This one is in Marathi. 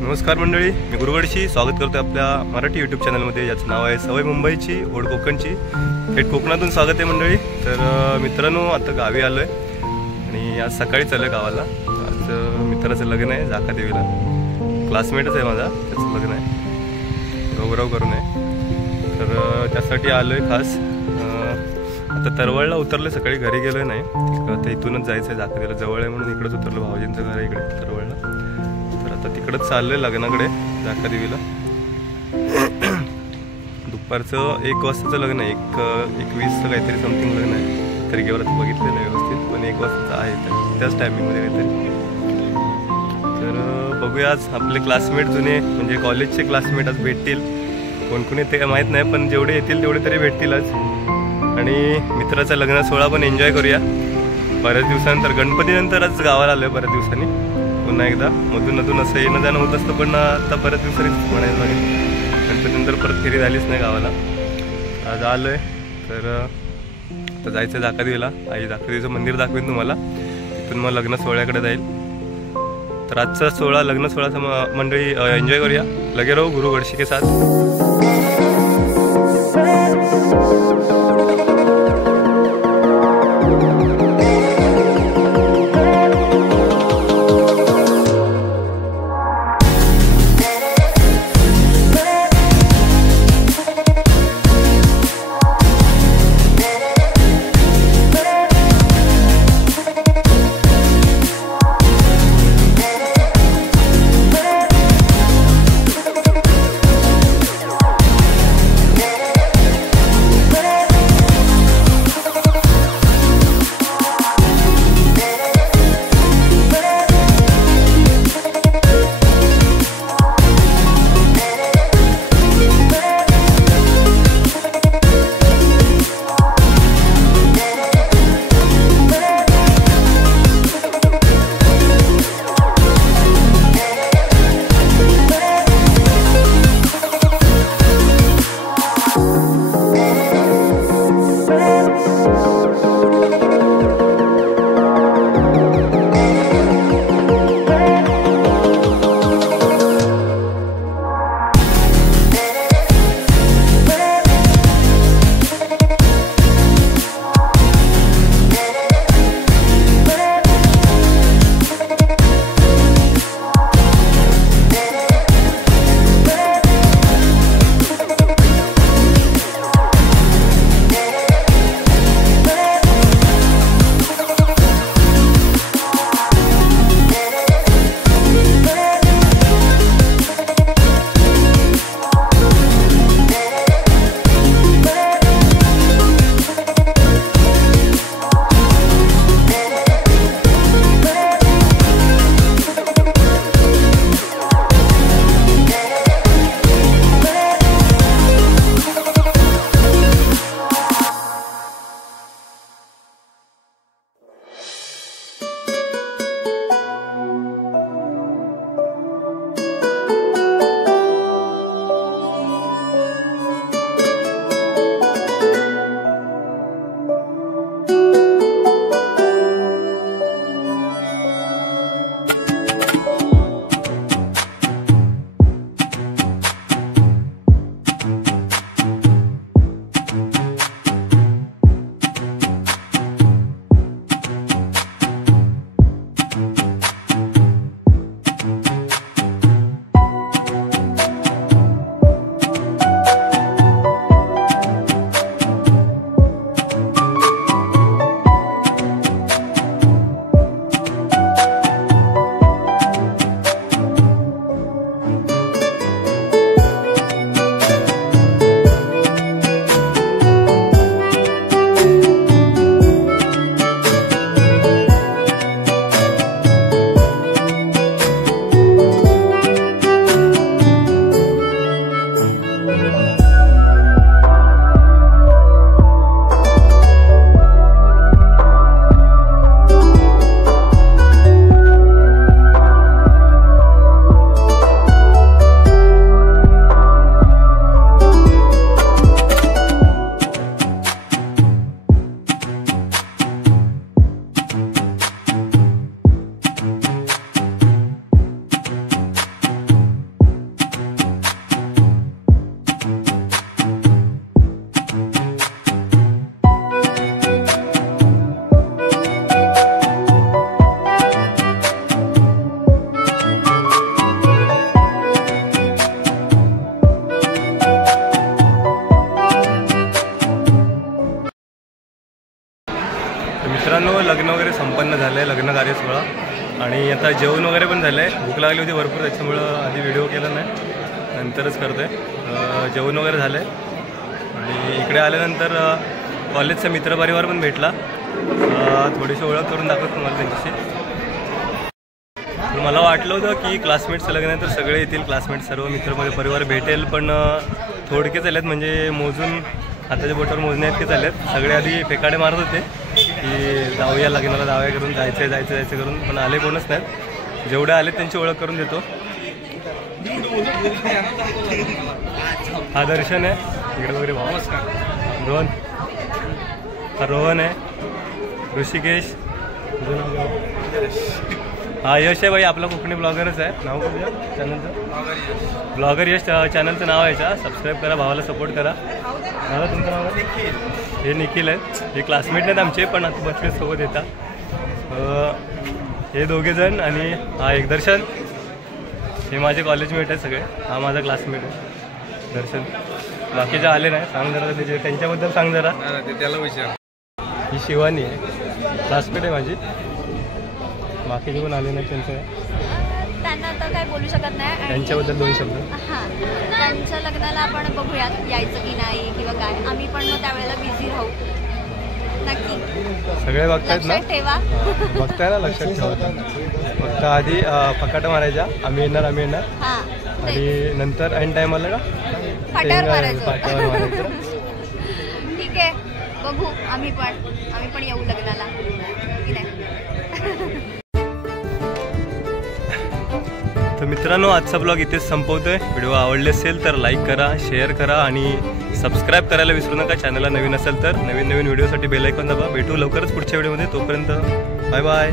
नमस्कार मंडळी, मी गुरुगडशी स्वागत करतो आपल्या मराठी यूट्यूब चॅनलमध्ये, ज्याचं नाव आहे सवय मुंबईची ओढ कोकणची। थेट कोकणातून स्वागत आहे मंडळी। तर मित्रांनो, आता गावी आलो आहे आणि आज सकाळी चाललो आहे गावाला। आज मित्राचं लग्न आहे जाकादेवीला, क्लासमेटच आहे माझा, त्याचं लग्न आहे, गौरव करून आहे। तर त्यासाठी आलो आहे खास। आता तरवळला उतरले, सकाळी घरी गेलो नाही, आता इथूनच जायचं आहे जाकादेवीला, जवळ आहे म्हणून इकडेच उतरलो, भाऊजींचं घर आहे इकडे तरवळला। आता तिकडंच चाललंय लग्नाकडे जाकादेवीला। दुपारचं 1 वाजताचं लग्न आहे, 1:20चं काहीतरी समथिंग लग्न आहे, तरी गेवरात बघितलं नाही व्यवस्थित, पण 1 वाजताचं आहे, त्याच टायमिंगमध्ये काहीतरी। तर बघूया, आज आपले क्लासमेट जुने म्हणजे कॉलेजचे क्लासमेट आज भेटतील, कोण कोण येते काय माहीत नाही, पण जेवढे येतील तेवढे तरी भेटतील आज। आणि मित्राचा लग्न सोहळा पण एन्जॉय करूया बऱ्याच दिवसानंतर, गणपतीनंतर आज गावाला आलो आहे बऱ्याच दिवसांनी, पुन्हा एकदा मधून असं येणं जाणं होत असतं, पण आता बऱ्याच दिवसांनी म्हणायला लागेल, गणपतीनंतर परत फेरी झालीच नाही गावाला, आज आलो आहे। तर आता जायचं जाकादेवीला, आई जाकादेवीचं मंदिर दाखवेन तुम्हाला, तिथून मग लग्न सोहळ्याकडे जाईल। तर आजचा सोहळा, लग्न सोहळा मंडळी एन्जॉय करूया, लगे रहो गुरुगडशी के साथ। आता जेवण वगैरे पण झालं आहे. भूक लागली होती भरपूर, त्याच्यामुळं आधी व्हिडिओ केला नाही, नंतरच करतो आहे. जेवण वगैरे झालं आहे आणि इकडे आल्यानंतर कॉलेजचा मित्रपरिवार पण भेटला. थोडीशी ओळख करून दाखवतो तुम्हाला त्यांच्याशी. तर मला वाटलं होतं की क्लासमेट्सचं लग्न आहे तर सगळे येतील, क्लासमेट सर्व मित्रपरिवार भेटेल, पण थोडकेच आलेत, म्हणजे मोजून हाताच्या बोटावर मोजणे इतकेच आलेत. सगळे आधी फेकाडे मारत होते की जाऊया लग्नाला, जाऊया करून जायचं करून, पण आले कोणच नाहीत. जेवढे आले त्यांची ओळख करून देतो. हा दर्शन आहे इकडे वगैरे, भाऊ रोहन आहे, ऋषिकेश, हा यश आहे भाई, आपला कोकणी ब्लॉगरच आहे. नाव कसं चॅनलचं? ब्लॉगर यश चॅनलचं नाव आहे. सबस्क्राईब करा, भावाला सपोर्ट करा. दादा तुमचं नाव आहे? हे निखिल आहेत, हे क्लासमेट नाहीत आमचे, पण आता बसले सोबत येतात. हे दोघेजण आणि हा एक दर्शन, हे माझे कॉलेजमेट आहेत सगळे. हा माझा क्लासमेट आहे दर्शन. बाकीचे आले नाही, सांग जरा त्यांच्याबद्दल सांग जरा. त्याला विचार. ही शिवानी आहे, क्लासमेट आहे माझी. बाकीचे पण आले नाही, त्यांना आता काय बोलू शकत नाही. त्यांच्याबद्दल 2 शब्द. हां, त्यांच्या लग्नाला आपण बघूयात यायचं की नाही किंवा काय. आम्ही पण मग त्यावेळेला बिझी राहू. नक्की सगळे बघतायत ना, ठेवा. बघताय ना, लक्षात ठेवा. फक्त आधी फकाटा मारायच्या, आम्ही येणार. आणि नंतर ऐन टायमाला का फाट्यावर मारायचं. ठीक आहे, बघू. आम्ही पण येऊ लग्नाला की नाही. तर मित्रांनो, आजचा ब्लॉग इथेच संपवतोय. व्हिडिओ आवडले असेल तर लाईक करा, शेअर करा आणि सबस्क्राईब करायला विसरू नका. चॅनलला नवीन असेल तर नवीन व्हिडिओसाठी बेल आयकॉन दाबा. भेटू लवकरच पुढच्या व्हिडिओमध्ये. तोपर्यंत बाय बाय.